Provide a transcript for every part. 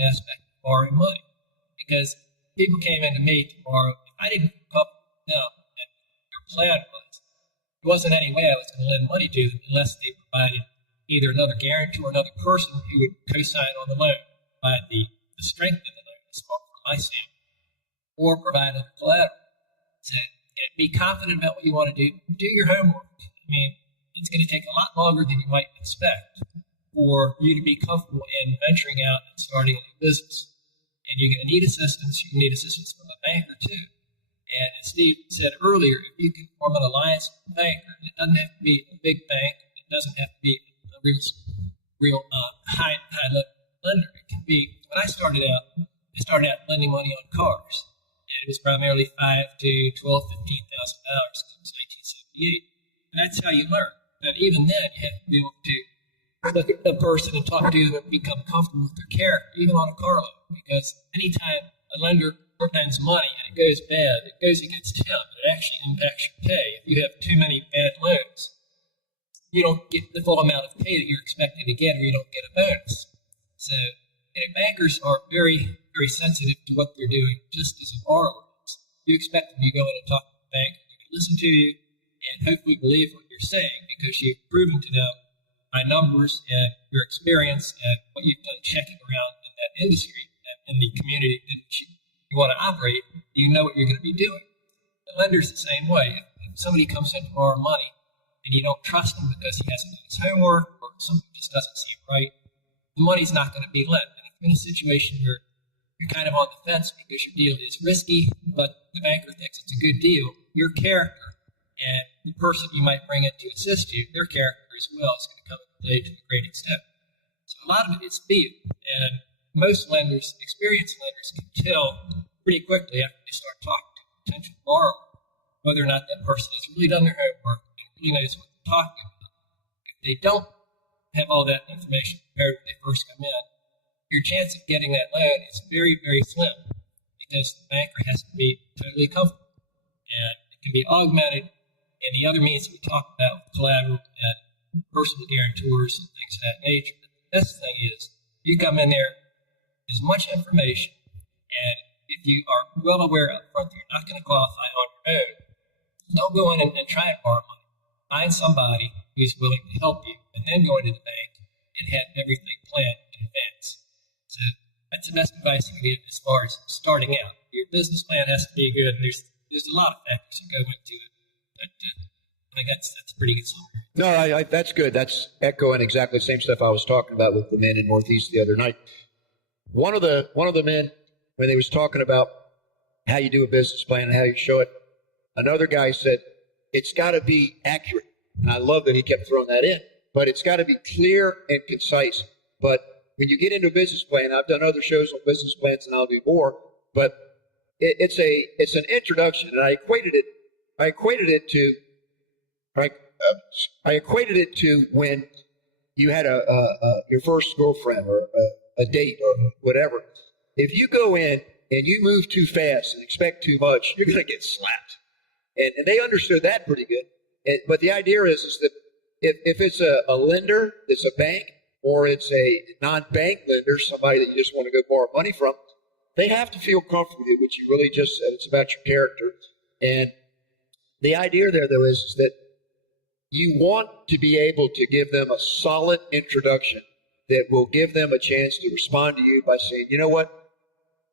aspect of borrowing money. Because people came into me to borrow, if I didn't come up with them, and their plan was, there wasn't any way I was going to lend money to them unless they provided either another guarantor or another person who would co-sign on the loan, provide the strength of the loan, as far from my standpoint, or provide other collateral. So be confident about what you want to do. Do your homework. I mean, it's going to take a lot longer than you might expect for you to be comfortable in venturing out and starting a new business. And you're going to need assistance. You need assistance from a banker too. And as Steve said earlier, if you can form an alliance with a banker, it doesn't have to be a big bank. It doesn't have to be a real high level lender. It can be, when I started out lending money on cars. And it was primarily $5,000 to $12,000, $15,000 since it was 1978. And that's how you learn. But even then, you have to be able to look at the person and talk to them and become comfortable with their character, even on a car loan. Because anytime a lender lends money and it goes bad, it goes against him. It actually impacts your pay. If you have too many bad loans, you don't get the full amount of pay that you're expected to get, or you don't get a bonus. So, bankers are very, very sensitive to what they're doing, just as a borrower is. You expect them to go in and talk to the bank, they're going to listen to you, and hopefully believe what you're saying, because you've proven to them by numbers and your experience and what you've done checking around in that industry and in the community that you want to operate, you know what you're going to be doing. The lender's the same way. If somebody comes in to borrow money and you don't trust him because he hasn't done his homework or something just doesn't seem right, the money's not going to be lent. And if you're in a situation where you're kind of on the fence because your deal is risky, but the banker thinks it's a good deal, your character and the person you might bring in to assist you, their character as well is going to come into play to a great extent. So a lot of it is feel, and most lenders, experienced lenders, can tell pretty quickly after they start talking to a potential borrower whether or not that person has really done their homework and really knows what they're talking about. If they don't have all that information prepared when they first come in, your chance of getting that loan is very, very slim, because the banker has to be totally comfortable. And it can be augmented in the other means that we talked about with collateral and personal guarantors and things of that nature. But the best thing is you come in there with as much information, and if you are well aware up front that you're not going to qualify on your own, don't go in and try and borrow money. Find somebody who's willing to help you, and then go into the bank and have everything planned in advance. So that's the best advice you can give as far as starting out. Your business plan has to be good, and there's a lot of factors that go into it. But I think that's a pretty good summary. No, that's good. That's echoing exactly the same stuff I was talking about with the men in Northeast the other night. One of the men, when they was talking about how you do a business plan and how you show it, another guy said, it's got to be accurate. And I love that he kept throwing that in. But it's got to be clear and concise. But when you get into a business plan, I've done other shows on business plans, and I'll do more. But it's an introduction, and I equated it to when you had your first girlfriend or a date or whatever. If you go in and you move too fast and expect too much, you're going to get slapped. And they understood that pretty good. But the idea is that if it's a lender that's a bank, or it's a non-bank lender, somebody that you just want to go borrow money from, they have to feel comfortable with you, which you really just said. It's about your character. And the idea there, though, is that you want to be able to give them a solid introduction that will give them a chance to respond to you by saying, you know what,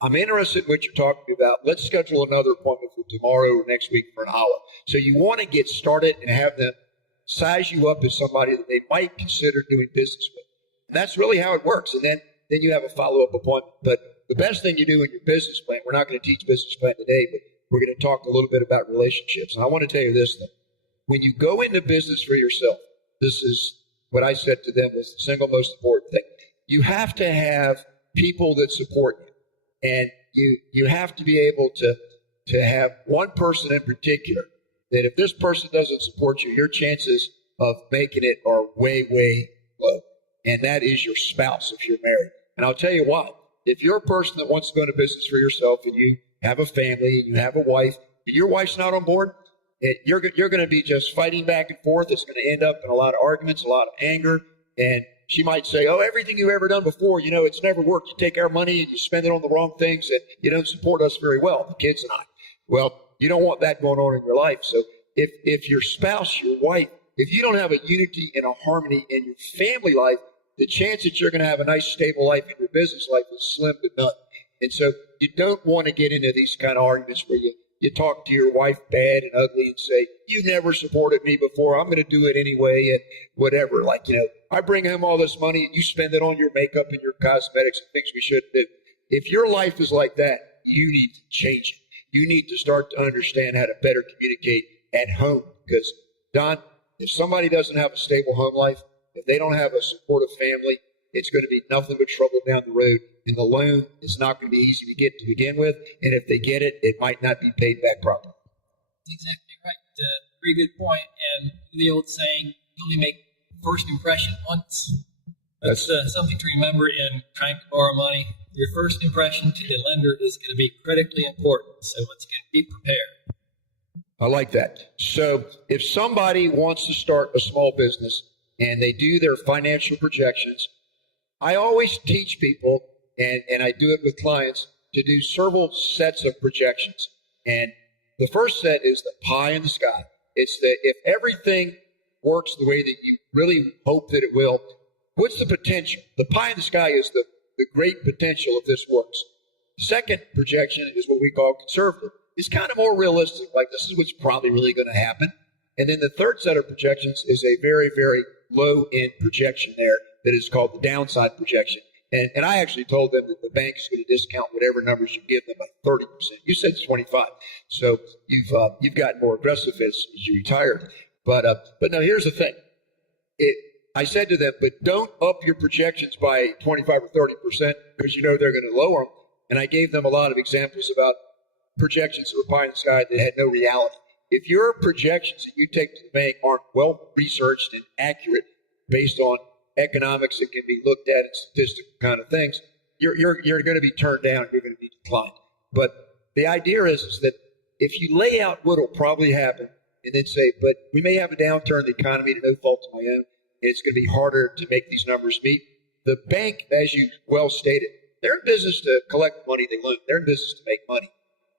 I'm interested in what you're talking about. Let's schedule another appointment for tomorrow or next week for an hour. So you want to get started and have them size you up as somebody that they might consider doing business with. And that's really how it works. And then you have a follow-up appointment. But the best thing you do in your business plan, we're not going to teach business plan today, but we're going to talk a little bit about relationships. And I want to tell you this thing. When you go into business for yourself, this is what I said to them is the single most important thing. You have to have people that support you. And you have to be able to have one person in particular that if this person doesn't support you, your chances of making it are way, way low. And that is your spouse if you're married. And I'll tell you why. If you're a person that wants to go into business for yourself and you have a family and you have a wife, and your wife's not on board, you're going to be just fighting back and forth. It's going to end up in a lot of arguments, a lot of anger, and she might say, oh, everything you've ever done before, it's never worked. You take our money and you spend it on the wrong things, and you don't support us very well, the kids and I. Well, you don't want that going on in your life. So if your spouse, your wife, if you don't have a unity and a harmony in your family life, the chance that you're going to have a nice, stable life in your business life is slim to none. And so you don't want to get into these kind of arguments where you talk to your wife bad and ugly and say, you never supported me before, I'm going to do it anyway, and whatever. Like, I bring home all this money and you spend it on your makeup and your cosmetics and things we shouldn't do. If your life is like that, you need to change it. You need to start to understand how to better communicate at home. Because, Don, if somebody doesn't have a stable home life, if they don't have a supportive family, it's going to be nothing but trouble down the road. And the loan is not going to be easy to get to begin with. And if they get it, it might not be paid back properly. That's exactly right. Very good point. And the old saying, you only make first impression once. That's something to remember in trying to borrow money. Your first impression to the lender is going to be critically important. So once again, be prepared. I like that. So if somebody wants to start a small business and they do their financial projections, I always teach people, and I do it with clients, to do several sets of projections. And the first set is the pie in the sky. It's that if everything works the way that you really hope that it will, what's the potential? The pie in the sky is the great potential if this works. Second projection is what we call conservative. It's kind of more realistic, like this is what's probably really going to happen. And then the third set of projections is a very, very low end projection there that is called the downside projection. And I actually told them that the bank is going to discount whatever numbers you give them by 30%. You said 25. So you've gotten more aggressive as you retired. But no, here's the thing. I said to them, but don't up your projections by 25 or 30% because they're going to lower them. And I gave them a lot of examples about projections that were pie in the sky that had no reality. If your projections that you take to the bank aren't well researched and accurate based on economics that can be looked at and statistical kind of things, you're going to be turned down and you're going to be declined. But the idea is that if you lay out what will probably happen and then say, but we may have a downturn in the economy to no fault of my own, and it's going to be harder to make these numbers meet. The bank, as you well stated, they're in business to collect money they loan. They're in business to make money.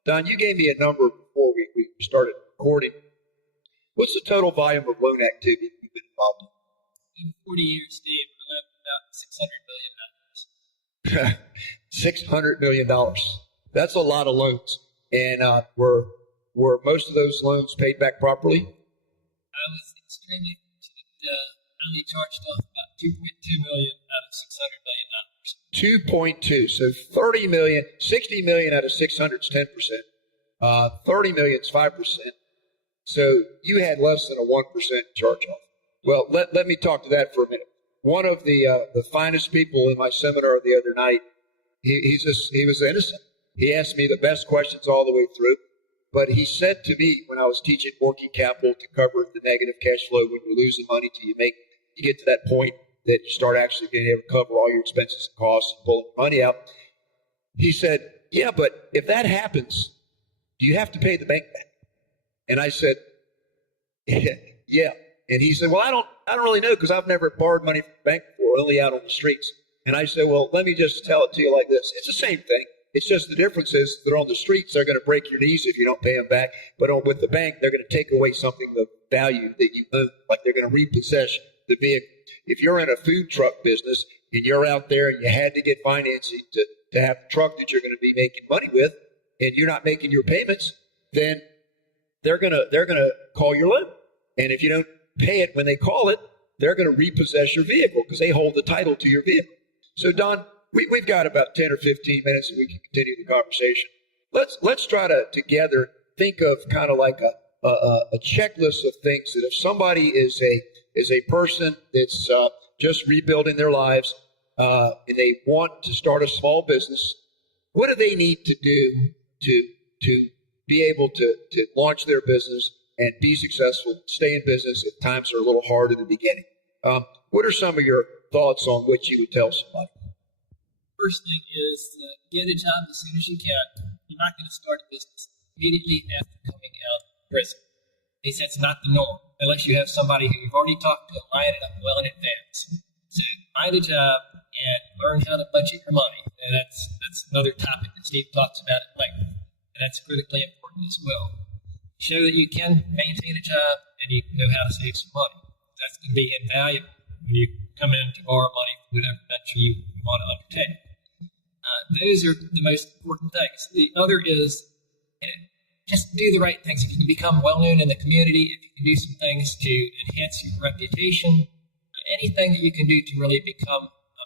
Don, you gave me a number before we started recording. What's the total volume of loan activity you've been involved in? In 40 years, Steve, about $600 million. $600 million. That's a lot of loans. And were most of those loans paid back properly? I was extremely fortunate. I only charged off about $2.2 million out of $600 million. 2.2. So 30 million, 60 million out of 600 is 10%. 30 million is 5%. So you had less than a 1% charge off. Well, let me talk to that for a minute. One of the finest people in my seminar the other night, he was innocent. He asked me the best questions all the way through. But he said to me when I was teaching working capital to cover the negative cash flow when you're losing money till you get to that point that you start actually being able to cover all your expenses and costs and pulling money out. He said, yeah, but if that happens, do you have to pay the bank back? And I said, yeah. And he said, well, I don't really know because I've never borrowed money from the bank before, only out on the streets. And I said, well, let me just tell it to you like this. It's the same thing. It's just the difference is they're on the streets, they're going to break your knees if you don't pay them back. But with the bank, they're going to take away something of value that you own, like they're going to repossess the vehicle. If you're in a food truck business and you're out there and you had to get financing to have a truck that you're going to be making money with, and you're not making your payments, then they're going to call your loan. And if you don't pay it when they call it, they're going to repossess your vehicle because they hold the title to your vehicle. So, Don, we've got about 10 or 15 minutes and we can continue the conversation. Let's try to together think of kind of like a checklist of things that if somebody is a person that's just rebuilding their lives and they want to start a small business, what do they need to do to be able to launch their business and be successful, stay in business if times are a little hard in the beginning? What are some of your thoughts on what you would tell somebody? First thing is get a job as soon as you can. You're not going to start a business immediately after coming out of prison. They said it's not the norm unless you have somebody who you've already talked to and lined it up well in advance. So find a job and learn how to budget your money. And that's another topic that Steve talks about at length. And that's critically important as well. Show that you can maintain a job and you know how to save some money. That's going to be invaluable when you come in to borrow money for whatever venture you want to undertake. Those are the most important things. The other is just do the right things. If you can become well known in the community, if you can do some things to enhance your reputation, anything that you can do to really become a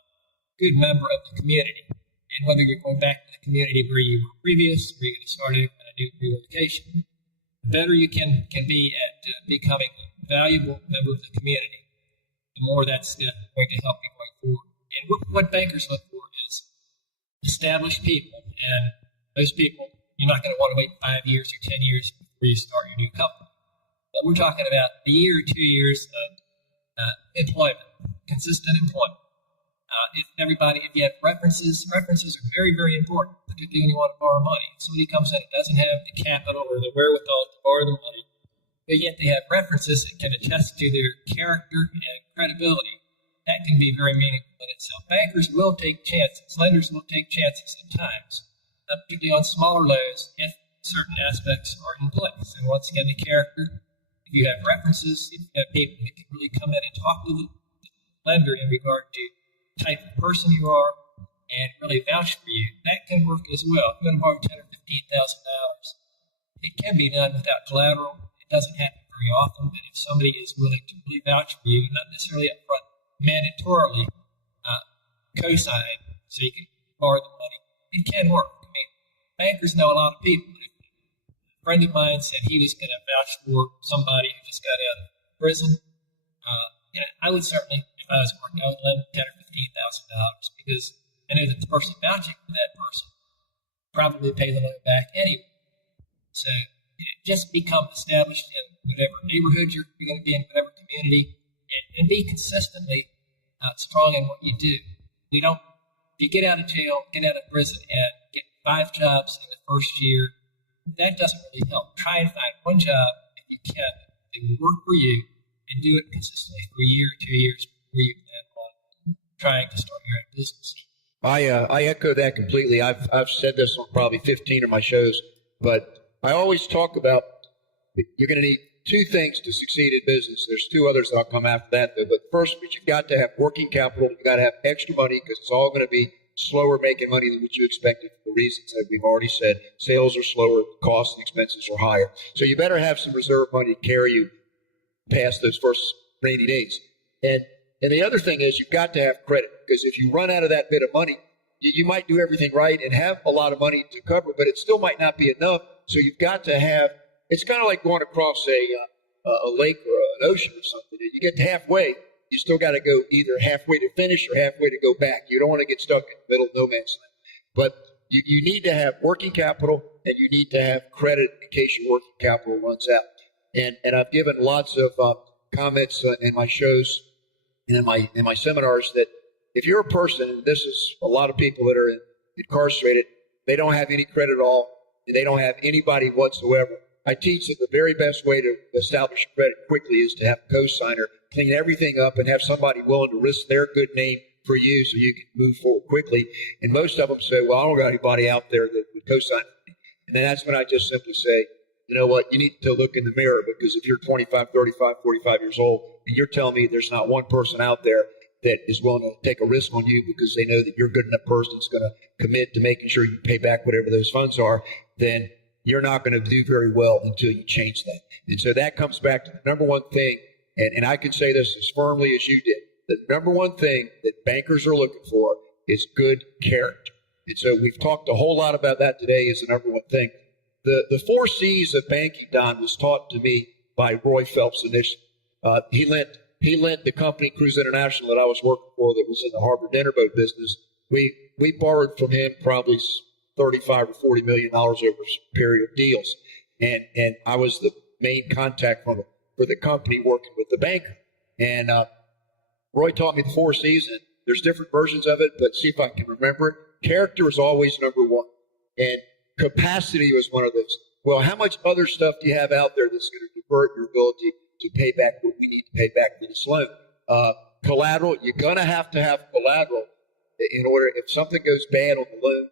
good member of the community. And whether you're going back to the community where you were previous, or you're going to start over and do relocation, the better you can be at becoming a valuable member of the community, the more that's going to help you going forward. And what bankers look for is established people. And those people, you're not going to want to wait 5 years or 10 years before you start your new company. But we're talking about a year or 2 years of employment, consistent employment. If you have references are very, very important, particularly when you want to borrow money. If somebody comes in and doesn't have the capital or the wherewithal to borrow the money, but yet they have references that can attest to their character and credibility, that can be very meaningful in itself. Bankers will take chances. Lenders will take chances at times, particularly on smaller loans if certain aspects are in place. And once again, the character, if you have references, if you have people that can really come in and talk to the lender in regard to the type of person you are and really vouch for you, that can work as well. If you're going to borrow $10,000 or $15,000, it can be done without collateral. It doesn't happen very often, but if somebody is willing to really vouch for you, not necessarily up front, mandatorily co-sign so you can borrow the money, it can work. I mean, bankers know a lot of people. A friend of mine said he was going to vouch for somebody who just got out of prison. I would certainly, if I was working, I would lend $10,000 or $15,000 because I know that the person vouching for that person probably pay the loan back anyway. So just become established in whatever neighborhood you're going to be in, whatever community, and be consistently strong in what you do. If you get out of jail, get out of prison, and get 5 jobs in the first year, that doesn't really help. Try and find one job, if you can, that will work for you, and do it consistently for a year, 2 years before you plan on trying to start your own business. I echo that completely. I've said this on probably 15 of my shows, but I always talk about you're going to need 2 things to succeed in business. There's 2 others that I'll come after that, though. But first, you've got to have working capital. You've got to have extra money because it's all going to be slower making money than what you expected for the reasons that we've already said. Sales are slower, costs and expenses are higher. So you better have some reserve money to carry you past those first rainy days. And the other thing is you've got to have credit because if you run out of that bit of money, you might do everything right and have a lot of money to cover, but it still might not be enough. So you've got to have, it's kind of like going across a lake or an ocean or something. You get halfway, you still got to go either halfway to finish or halfway to go back. You don't want to get stuck in the middle of no man's land. But you need to have working capital and you need to have credit in case your working capital runs out. And I've given lots of comments in my shows and in my seminars that if you're a person, and this is a lot of people that are incarcerated, they don't have any credit at all, and they don't have anybody whatsoever. I teach that the very best way to establish credit quickly is to have a co-signer, clean everything up, and have somebody willing to risk their good name for you so you can move forward quickly. And most of them say, well, I don't got anybody out there that would co-sign for me. And then that's when I just simply say, you know what, you need to look in the mirror because if you're 25, 35, 45 years old, and you're telling me there's not one person out there that is willing to take a risk on you because they know that you're a good enough person that's going to commit to making sure you pay back whatever those funds are, then you're not going to do very well until you change that. And so that comes back to the number one thing, and I can say this as firmly as you did. The number one thing that bankers are looking for is good character. And so we've talked a whole lot about that today as the number one thing. The 4 C's of banking, Don, was taught to me by Roy Phelps initially. He lent the company Cruise International that I was working for that was in the harbor dinner boat business. We borrowed from him probably $35 or $40 million over a period of deals. And I was the main contact for the company working with the banker. And Roy taught me the 4 C's, and there's different versions of it, but see if I can remember it. Character is always number 1. And capacity was one of those. Well, how much other stuff do you have out there that's going to divert your ability to pay back what we need to pay back for this loan? collateral. You're going to have collateral in order, if something goes bad on the loan,